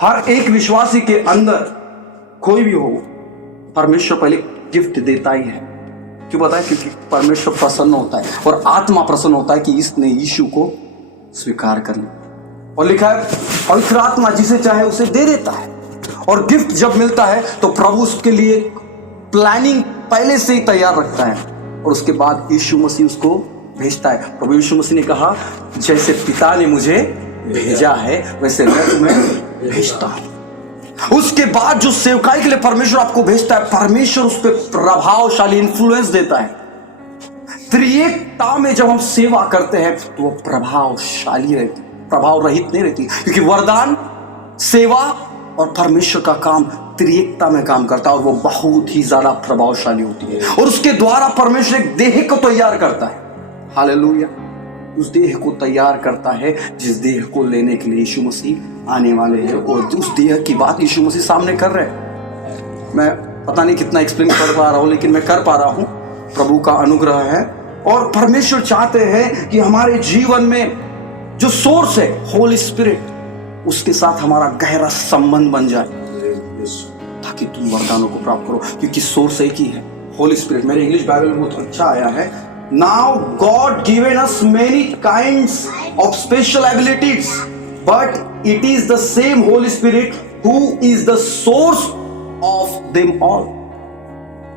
हर एक विश्वासी के अंदर कोई भी हो, परमेश्वर पहले गिफ्ट देता ही है। क्यों बताए? क्योंकि परमेश्वर प्रसन्न होता है और आत्मा प्रसन्न होता है कि इसने यीशु को स्वीकार कर लिया। और लिखा है पवित्र आत्मा जिसे चाहे उसे दे देता है। और गिफ्ट जब मिलता है तो प्रभु उसके लिए प्लानिंग पहले से ही तैयार रखता है और उसके बाद यीशु मसीह उसको भेजता है। प्रभु यीशु मसीह ने कहा, जैसे पिता ने मुझे भेजा है वैसे मैं तुम्हें भेजता हूं। उसके बाद जो सेवकाई के लिए परमेश्वर आपको भेजता है, परमेश्वर उस पर प्रभावशाली इन्फ्लुएंस देता है। त्रिएकता में जब हम सेवा करते हैं तो वो प्रभावशाली रहती, प्रभाव रहित नहीं रहती, क्योंकि वरदान, सेवा और परमेश्वर का काम त्रिएकता में काम करता है और वो बहुत ही ज्यादा प्रभावशाली होती है। और उसके द्वारा परमेश्वर एक देह को तैयार करता है। हालेलुया। उस देह को तैयार करता है जिस देह को लेने के लिए यीशु मसीह आने वाले हैं और उस देह की बात यीशु मसीह सामने कर रहे हैं। मैं पता नहीं कितना एक्सप्लेन कर पा रहा हूं, लेकिन मैं कर पा रहा हूं। प्रभु का अनुग्रह है और परमेश्वर चाहते हैं कि हमारे जीवन में जो सोर्स है होली स्पिरिट, उसके साथ हमारा गहरा संबंध बन जाए ताकि तुम वरदानों को प्राप्त करो, क्योंकि सोर्स एक ही है, होली स्पिरिट। मेरे इंग्लिश बाइबल में बहुत अच्छा आया है, now God given us many kinds of special abilities but it is the same Holi spirit who is the source of them all.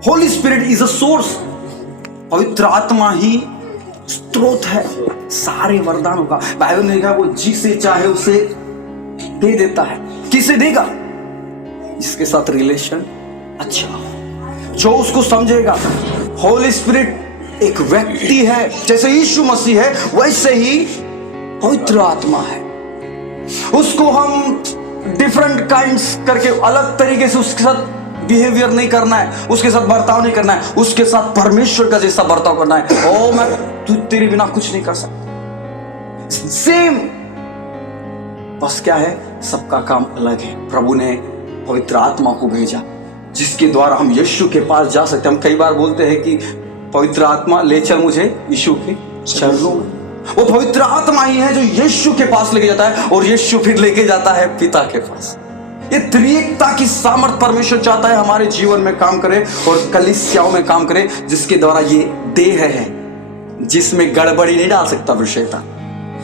Holi spirit is a source. पवित्र आत्मा ही स्रोत है सारे वरदानों का। बाइबल ने लिखा वो जिसे चाहे उसे दे देता है। किसे देगा? जिसके साथ रिलेशन अच्छा हो, जो उसको समझेगा। होली स्पिरिट एक व्यक्ति है, जैसे यीशु मसीह है वैसे ही पवित्र आत्मा है। उसको हम डिफरेंट काइंड्स करके अलग तरीके से उसके साथ बिहेवियर नहीं करना है, उसके साथ बर्ताव नहीं करना है, उसके साथ परमेश्वर का जैसा बर्ताव करना है। ओ मैं तू तेरे बिना कुछ नहीं कर सकता, सेम। बस क्या है, सबका काम अलग है। प्रभु ने पवित्र आत्मा को भेजा जिसके द्वारा हम यीशु के पास जा सकते हैं। हम कई बार बोलते हैं कि पवित्र आत्मा ले चल मुझे यीशु के चरणों में। वो पवित्र आत्मा ही है जो यीशु के पास लेके जाता है और यीशु फिर लेके जाता है पिता के पास। ये त्रिएकता की सामर्थ परमेश्वर चाहता है हमारे जीवन में काम करे और कलीसियाओं में काम करे, जिसके द्वारा ये देह है जिसमें गड़बड़ी नहीं डाल सकता फिर शैतान।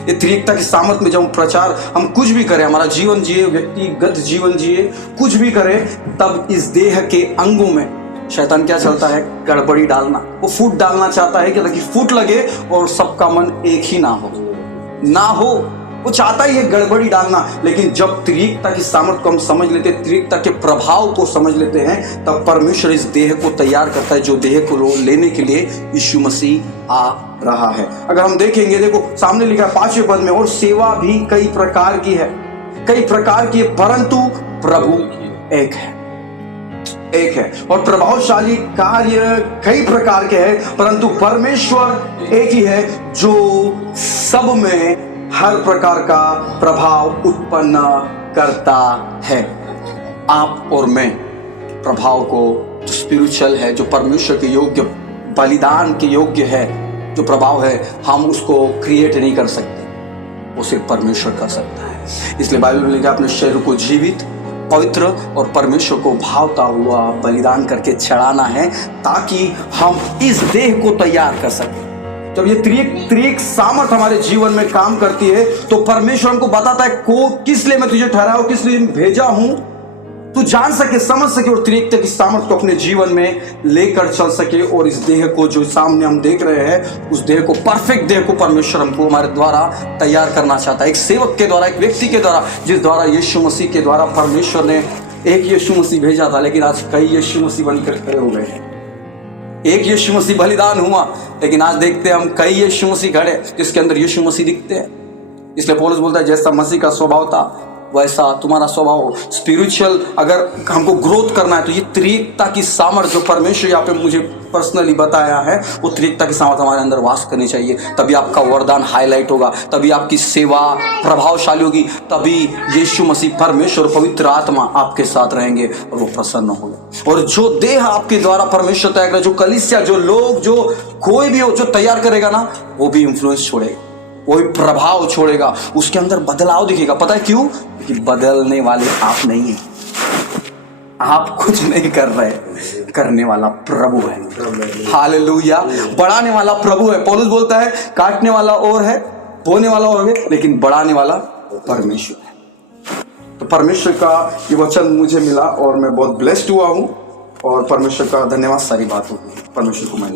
ये त्रिएकता की सामर्थ में जब हम प्रचार, हम कुछ भी करें, हमारा जीवन जिए, व्यक्तिगत जीवन जिए, कुछ भी करें, तब इस देह के अंगों में शैतान क्या चलता है? गड़बड़ी डालना। वो फूट डालना चाहता है कि ताकि फूट लगे और सबका मन एक ही ना हो। वो चाहता ही है गड़बड़ी डालना। लेकिन जब त्रिएकता की सामर्थ को हम समझ लेते हैं, त्रिएकता के प्रभाव को समझ लेते हैं, तब परमेश्वर इस देह को तैयार करता है जो देह को लेने के लिए यीशु मसीह आ रहा है। अगर हम देखेंगे, देखो सामने लिखा है 5वें पद में, और सेवा भी कई प्रकार की है, परंतु प्रभु एक है। और प्रभावशाली कार्य कई प्रकार के हैं, परंतु परमेश्वर एक ही है जो सब में हर प्रकार का प्रभाव उत्पन्न करता है। आप और मैं प्रभाव को, जो स्पिरिचुअल है, जो परमेश्वर के योग्य, बलिदान के योग्य है, जो प्रभाव है, हम उसको क्रिएट नहीं कर सकते, वो सिर्फ परमेश्वर कर सकता है। इसलिए बाइबल में लिखा, अपने शरीर को जीवित, पवित्र और परमेश्वर को भावता हुआ बलिदान करके चढ़ाना है ताकि हम इस देह को तैयार कर सकें। जब ये त्रिएक सामर्थ हमारे जीवन में काम करती है तो परमेश्वर हमको बताता है को किस लिए मैं तुझे ठहराया, किस लिए भेजा हूं, तू जान सके, समझ सके और त्रिएकता की सामर्थ को अपने जीवन में लेकर चल सके। और इस देह को जो सामने हम देख रहे हैं, उस देह को, परफेक्ट देह को परमेश्वर हमको हमारे द्वारा तैयार करना चाहता है, एक सेवक के द्वारा, एक व्यक्ति के द्वारा, जिस द्वारा यीशु मसीह के द्वारा परमेश्वर ने एक यीशु मसीह भेजा था, लेकिन आज कई यीशु मसीह बनकर खड़े हो गए हैं। एक यीशु मसीह बलिदान हुआ, लेकिन आज देखते हैं हम कई यीशु मसीह खड़े जिसके अंदर यीशु मसीह दिखते हैं। इसलिए पौलुस बोलता है जैसा मसीह का स्वभाव था वैसा तुम्हारा स्वभाव हो। स्पिरिचुअल अगर हमको ग्रोथ करना है तो ये त्रिएकता की सामर्थ जो परमेश्वर यहाँ पे मुझे पर्सनली बताया है, वो त्रिएकता की सामर्थ हमारे अंदर वास करनी चाहिए। तभी आपका वरदान हाईलाइट होगा, तभी आपकी सेवा प्रभावशाली होगी, तभी यीशु मसीह, परमेश्वर, पवित्र आत्मा आपके साथ रहेंगे और वो प्रसन्न होगा। और जो देह आपके द्वारा परमेश्वर तैयार करे, जो कलीसिया, जो लोग, जो कोई भी हो जो तैयार करेगा ना, वो भी इन्फ्लुएंस छोड़ेगा, वही प्रभाव छोड़ेगा, उसके अंदर बदलाव दिखेगा। पता है क्यों? कि बदलने वाले आप नहीं हैं, आप कुछ नहीं कर रहे, करने वाला प्रभु है। हालेलुया। बढ़ाने वाला प्रभु है। पौलुस बोलता है काटने वाला और है, बोने वाला और है, लेकिन बढ़ाने वाला परमेश्वर है। तो परमेश्वर का ये वचन मुझे मिला और मैं बहुत ब्लेस्ड हुआ हूँ, और परमेश्वर का धन्यवाद सारी बातों को। परमेश्वर को मैं